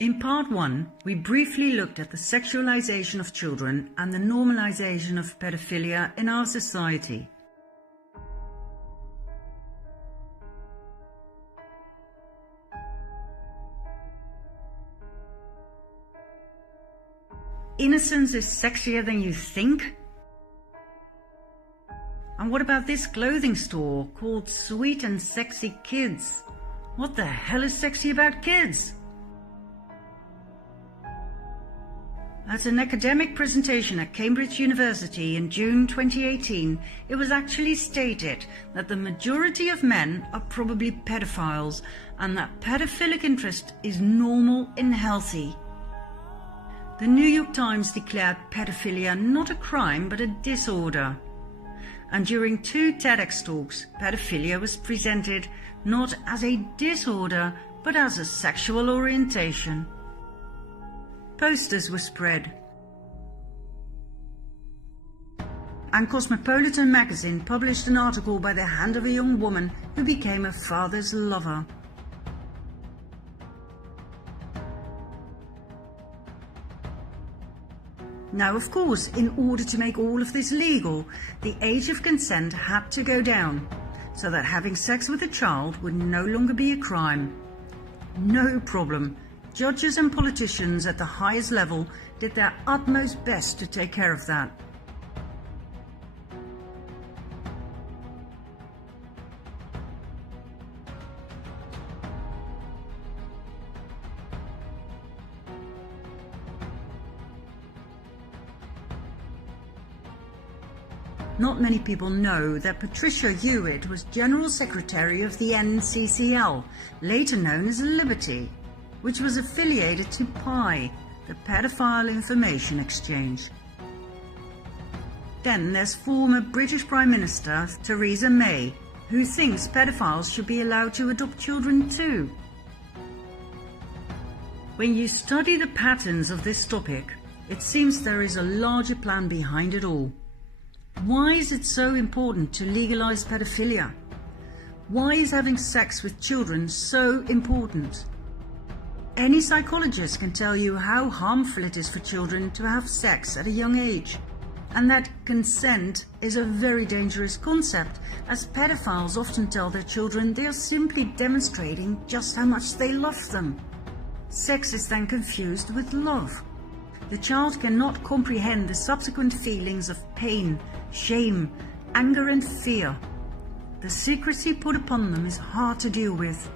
In part 1, we briefly looked at the sexualization of children and the normalization of pedophilia in our society. Innocence is sexier than you think? And what about this clothing store called Sweet and Sexy Kids? What the hell is sexy about kids? At an academic presentation at Cambridge University in June 2018, it was actually stated that the majority of men are probably pedophiles and that pedophilic interest is normal and healthy. The New York Times declared pedophilia not a crime but a disorder. And during 2 TEDx talks, pedophilia was presented not as a disorder but as a sexual orientation. Posters were spread. And Cosmopolitan magazine published an article by the hand of a young woman who became her father's lover. Now, of course, in order to make all of this legal, the age of consent had to go down, so that having sex with a child would no longer be a crime. No problem. Judges and politicians at the highest level did their utmost best to take care of that. Not many people know that Patricia Hewitt was General Secretary of the NCCL, later known as Liberty, which was affiliated to PI, the Pedophile Information Exchange. Then there's former British Prime Minister Theresa May, who thinks pedophiles should be allowed to adopt children too. When you study the patterns of this topic, it seems there is a larger plan behind it all. Why is it so important to legalize pedophilia? Why is having sex with children so important? Any psychologist can tell you how harmful it is for children to have sex at a young age, and that consent is a very dangerous concept, as pedophiles often tell their children they are simply demonstrating just how much they love them. Sex is then confused with love. The child cannot comprehend the subsequent feelings of pain, shame, anger and fear. The secrecy put upon them is hard to deal with.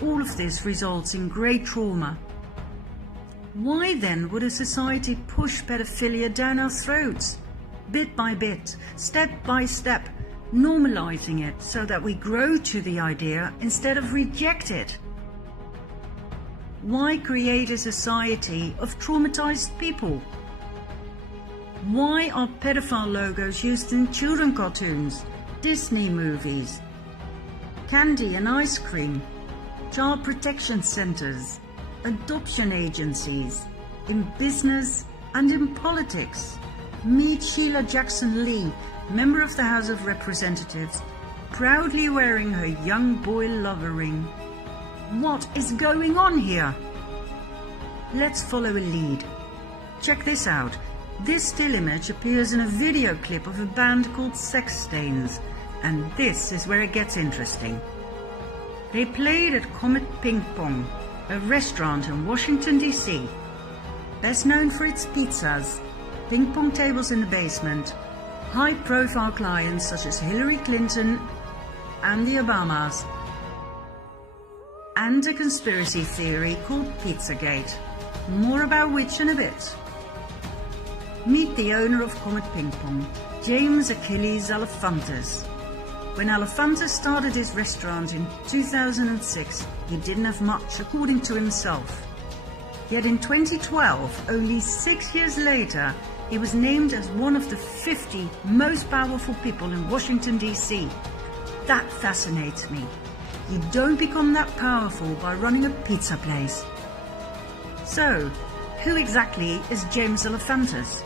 All of this results in great trauma. Why then would a society push pedophilia down our throats? Bit by bit, step by step, normalizing it so that we grow to the idea instead of reject it. Why create a society of traumatized people? Why are pedophile logos used in children cartoons, Disney movies, candy and ice cream, child protection centers, adoption agencies, in business and in politics? Meet Sheila Jackson Lee, member of the House of Representatives, proudly wearing her young boy lover ring. What is going on here? Let's follow a lead. Check this out. This still image appears in a video clip of a band called Sex Stains, and this is where it gets interesting. They played at Comet Ping Pong, a restaurant in Washington, D.C. Best known for its pizzas, ping pong tables in the basement, high-profile clients such as Hillary Clinton and the Obamas, and a conspiracy theory called Pizzagate, more about which in a bit. Meet the owner of Comet Ping Pong, James Achilles Alefantis. When Alefantis started his restaurant in 2006, he didn't have much, according to himself. Yet in 2012, only 6 years later, he was named as one of the 50 most powerful people in Washington, D.C. That fascinates me. You don't become that powerful by running a pizza place. So, who exactly is James Alefantis?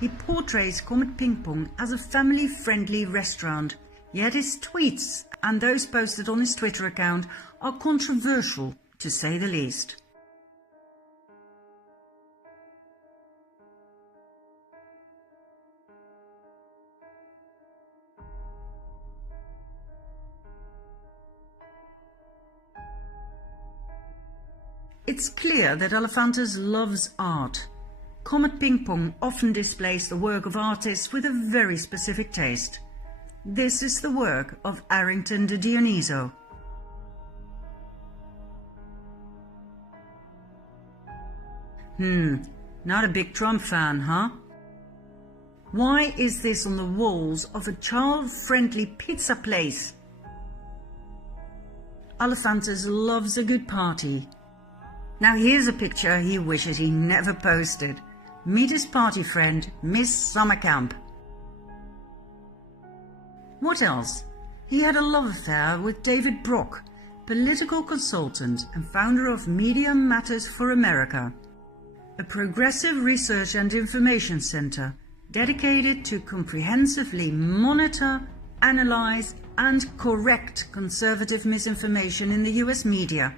He portrays Comet Ping Pong as a family-friendly restaurant, yet his tweets and those posted on his Twitter account are controversial, to say the least. It's clear that Elephantis loves art. Comet Ping Pong often displays the work of artists with a very specific taste. This is the work of Arrington de Dioniso. Not a big Trump fan, huh? Why is this on the walls of a child-friendly pizza place? Elephantis loves a good party. Now here's a picture he wishes he never posted. Meet his party friend, Miss Summercamp. What else? He had a love affair with David Brock, political consultant and founder of Media Matters for America, a progressive research and information center dedicated to comprehensively monitor, analyze, and correct conservative misinformation in the US media.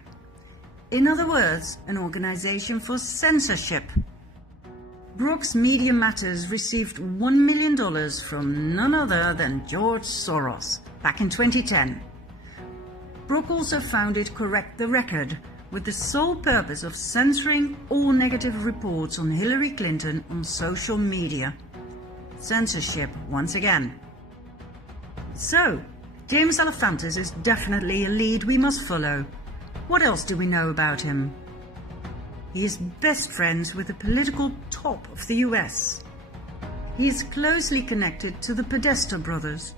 In other words, an organization for censorship. Brock's Media Matters received $1 million from none other than George Soros back in 2010. Brock also founded Correct the Record with the sole purpose of censoring all negative reports on Hillary Clinton on social media. Censorship once again. So, James Elephantis is definitely a lead we must follow. What else do we know about him? He is best friends with the political top of the US. He is closely connected to the Podesta brothers,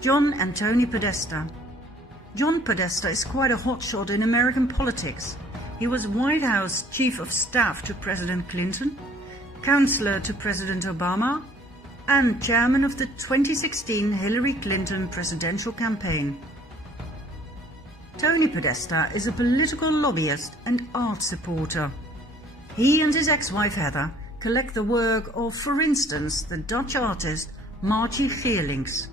John and Tony Podesta. John Podesta is quite a hotshot in American politics. He was White House Chief of Staff to President Clinton, Counselor to President Obama, and Chairman of the 2016 Hillary Clinton presidential campaign. Tony Podesta is a political lobbyist and art supporter. He and his ex-wife Heather collect the work of, for instance, the Dutch artist Margie Geerlings.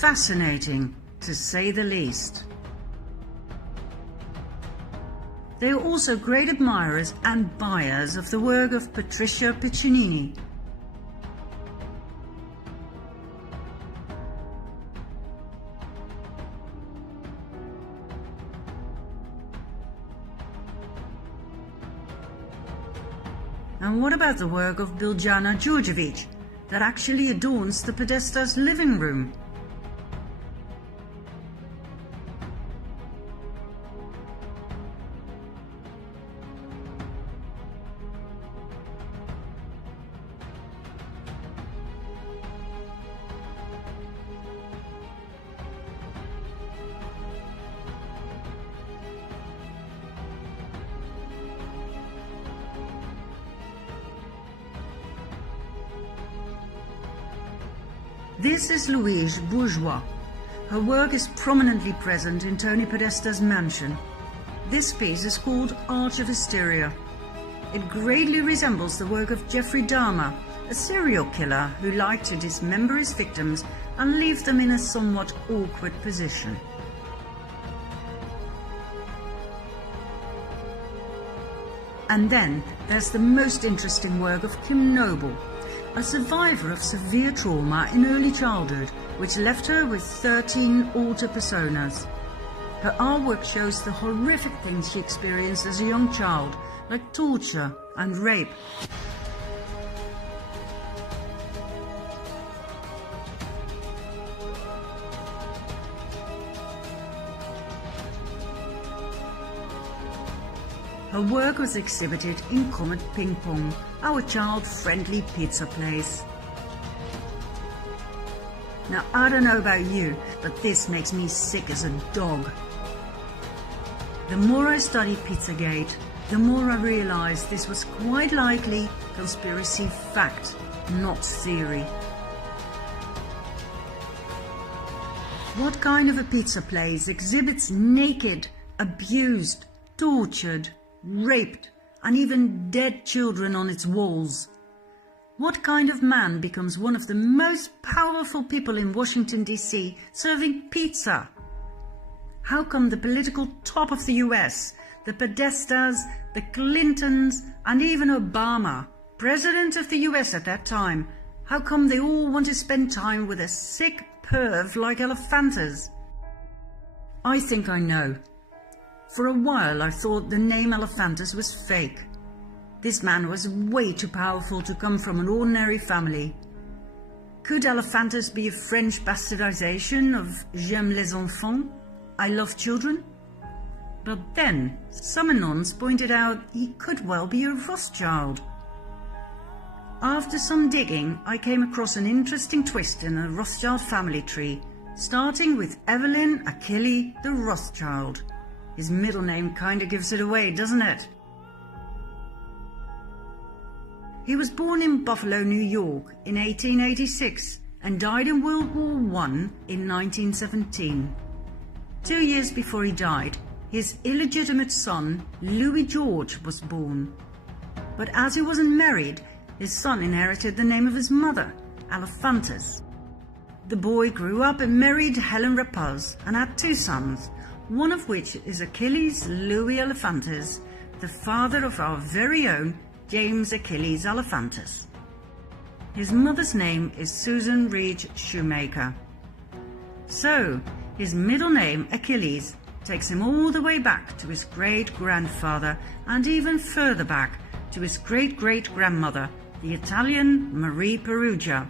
Fascinating, to say the least. They are also great admirers and buyers of the work of Patricia Piccinini. And what about the work of Biljana Đurđević that actually adorns the Podesta's living room? This is Louise Bourgeois. Her work is prominently present in Tony Podesta's mansion. This piece is called Arch of Hysteria. It greatly resembles the work of Jeffrey Dahmer, a serial killer who liked to dismember his victims and leave them in a somewhat awkward position. And then there's the most interesting work of Kim Noble, a survivor of severe trauma in early childhood, which left her with 13 alter personas. Her artwork shows the horrific things she experienced as a young child, like torture and rape. Her work was exhibited in Comet Ping Pong, our child-friendly pizza place. Now, I don't know about you, but this makes me sick as a dog. The more I study Pizzagate, the more I realize this was quite likely conspiracy fact, not theory. What kind of a pizza place exhibits naked, abused, tortured, raped, and even dead children on its walls? What kind of man becomes one of the most powerful people in Washington, D.C., serving pizza? How come the political top of the US, the Podestas, the Clintons, and even Obama, president of the US at that time, how come they all want to spend time with a sick perv like Elephantis? I think I know. For a while I thought the name Elephantis was fake. This man was way too powerful to come from an ordinary family. Could Elephantis be a French bastardization of J'aime les enfants, I love children? But then some anons pointed out he could well be a Rothschild. After some digging, I came across an interesting twist in the Rothschild family tree, starting with Evelyn Achille the Rothschild. His middle name kinda gives it away, doesn't it? He was born in Buffalo, New York in 1886 and died in World War I in 1917. 2 years before he died, his illegitimate son, Louis George, was born. But as he wasn't married, his son inherited the name of his mother, Elephantis. The boy grew up and married Helen Repos and had 2 sons, one of which is Achilles Louis Elephantis, the father of our very own James Achilles Elephantis. His mother's name is Susan Reed Shoemaker. So, his middle name, Achilles, takes him all the way back to his great-grandfather and even further back to his great-great-grandmother, the Italian Marie Perugia.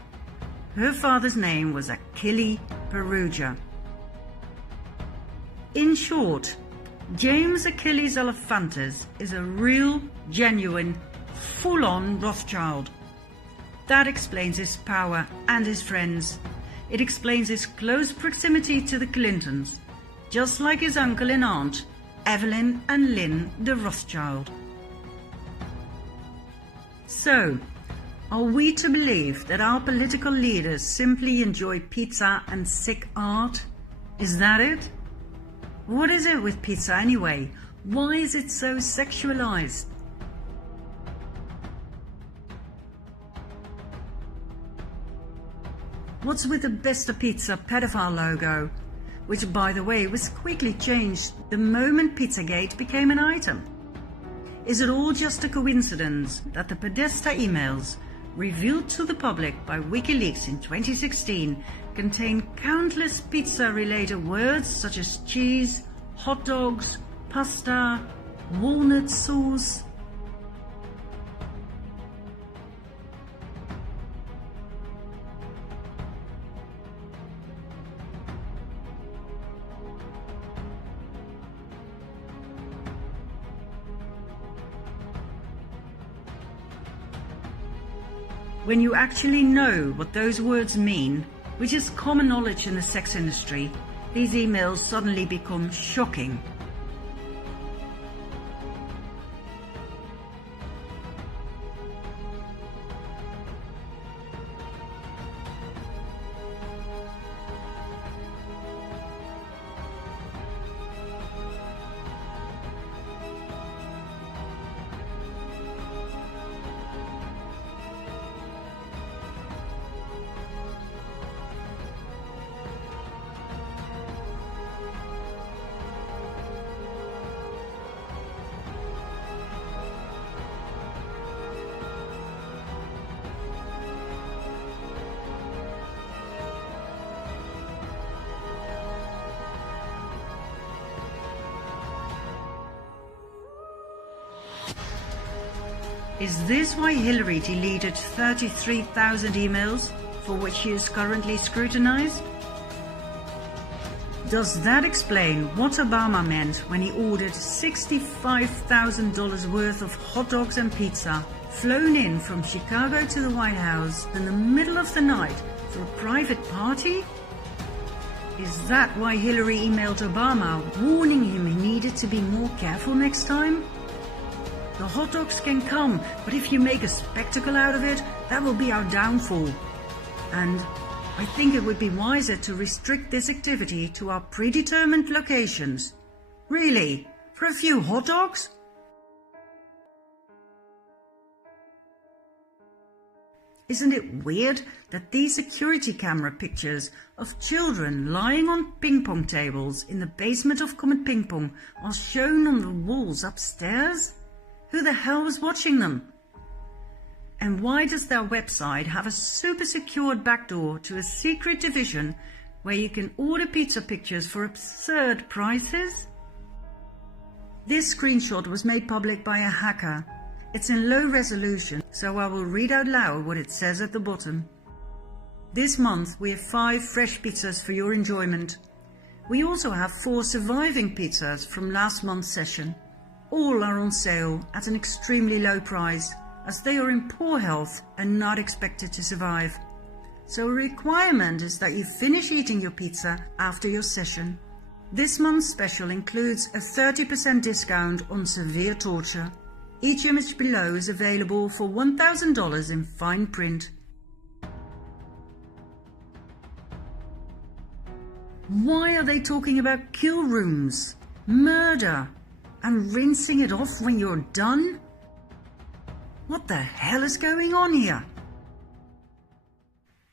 Her father's name was Achille Perugia. In short, James Achilles Elephantis is a real, genuine, full-on Rothschild. That explains his power and his friends. It explains his close proximity to the Clintons, just like his uncle and aunt, Evelyn and Lynn de Rothschild. So, are we to believe that our political leaders simply enjoy pizza and sick art? Is that it? What is it with pizza anyway? Why is it so sexualized? What's with the Besta Pizza pedophile logo, which by the way was quickly changed the moment Pizzagate became an item? Is it all just a coincidence that the Podesta emails, revealed to the public by WikiLeaks in 2016, contain countless pizza-related words such as cheese, hot dogs, pasta, walnut sauce? When you actually know what those words mean, which is common knowledge in the sex industry, these emails suddenly become shocking. Is this why Hillary deleted 33,000 emails for which she is currently scrutinized? Does that explain what Obama meant when he ordered $65,000 worth of hot dogs and pizza flown in from Chicago to the White House in the middle of the night for a private party? Is that why Hillary emailed Obama warning him he needed to be more careful next time? The hot dogs can come, but if you make a spectacle out of it, that will be our downfall. And I think it would be wiser to restrict this activity to our predetermined locations. Really? For a few hot dogs? Isn't it weird that these security camera pictures of children lying on ping pong tables in the basement of Comet Ping Pong are shown on the walls upstairs? Who the hell was watching them? And why does their website have a super secured backdoor to a secret division where you can order pizza pictures for absurd prices? This screenshot was made public by a hacker. It's in low resolution, so I will read out loud what it says at the bottom. This month we have 5 fresh pizzas for your enjoyment. We also have 4 surviving pizzas from last month's session. All are on sale at an extremely low price, as they are in poor health and not expected to survive. So a requirement is that you finish eating your pizza after your session. This month's special includes a 30% discount on severe torture. Each image below is available for $1,000 in fine print. Why are they talking about kill rooms, murder, and rinsing it off when you're done? What the hell is going on here?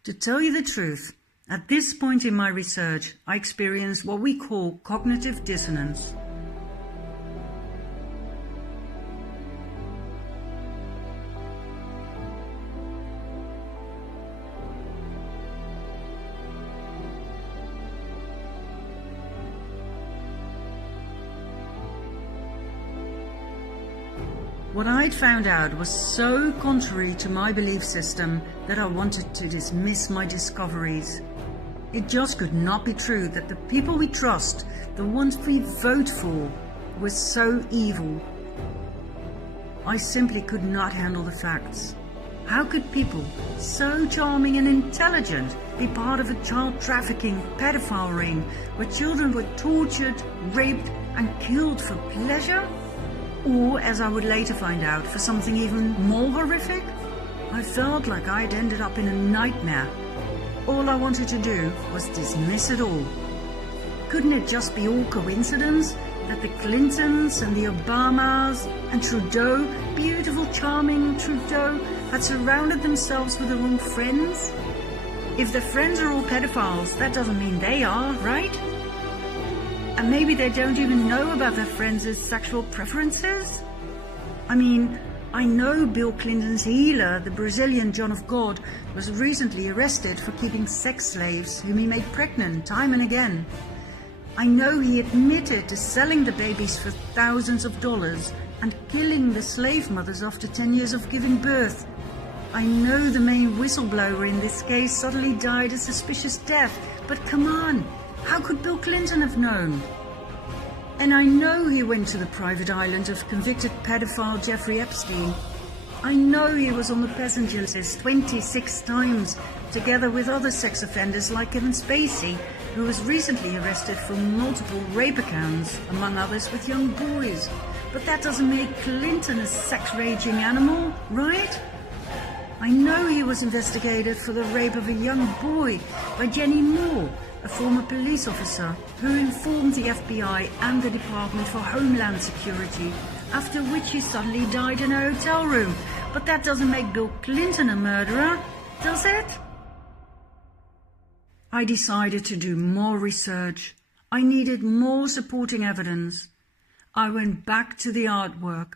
To tell you the truth, at this point in my research, I experienced what we call cognitive dissonance. What I'd found out was so contrary to my belief system that I wanted to dismiss my discoveries. It just could not be true that the people we trust, the ones we vote for, were so evil. I simply could not handle the facts. How could people so charming and intelligent be part of a child trafficking pedophile ring where children were tortured, raped and killed for pleasure? Or, as I would later find out, for something even more horrific? I felt like I'd ended up in a nightmare. All I wanted to do was dismiss it all. Couldn't it just be all coincidence that the Clintons and the Obamas and Trudeau, beautiful, charming Trudeau, had surrounded themselves with the wrong friends? If their friends are all pedophiles, that doesn't mean they are, right? And maybe they don't even know about their friends' sexual preferences? I mean, I know Bill Clinton's healer, the Brazilian John of God, was recently arrested for keeping sex slaves whom he made pregnant time and again. I know he admitted to selling the babies for thousands of dollars and killing the slave mothers after 10 years of giving birth. I know the main whistleblower in this case suddenly died a suspicious death, but come on! How could Bill Clinton have known? And I know he went to the private island of convicted pedophile Jeffrey Epstein. I know he was on the passenger list 26 times, together with other sex offenders like Kevin Spacey, who was recently arrested for multiple rape accounts, among others with young boys. But that doesn't make Clinton a sex-raging animal, right? I know he was investigated for the rape of a young boy by Jenny Moore, a former police officer who informed the FBI and the Department for Homeland Security, after which he suddenly died in a hotel room. But that doesn't make Bill Clinton a murderer, does it? I decided to do more research. I needed more supporting evidence. I went back to the artwork.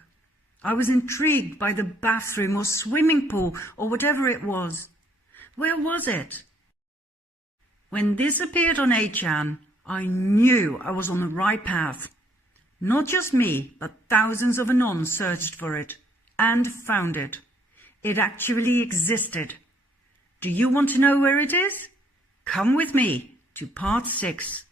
I was intrigued by the bathroom or swimming pool or whatever it was. Where was it? When this appeared on 8chan, I knew I was on the right path. Not just me, but thousands of anons searched for it and found it. It actually existed. Do you want to know where it is? Come with me to part 6.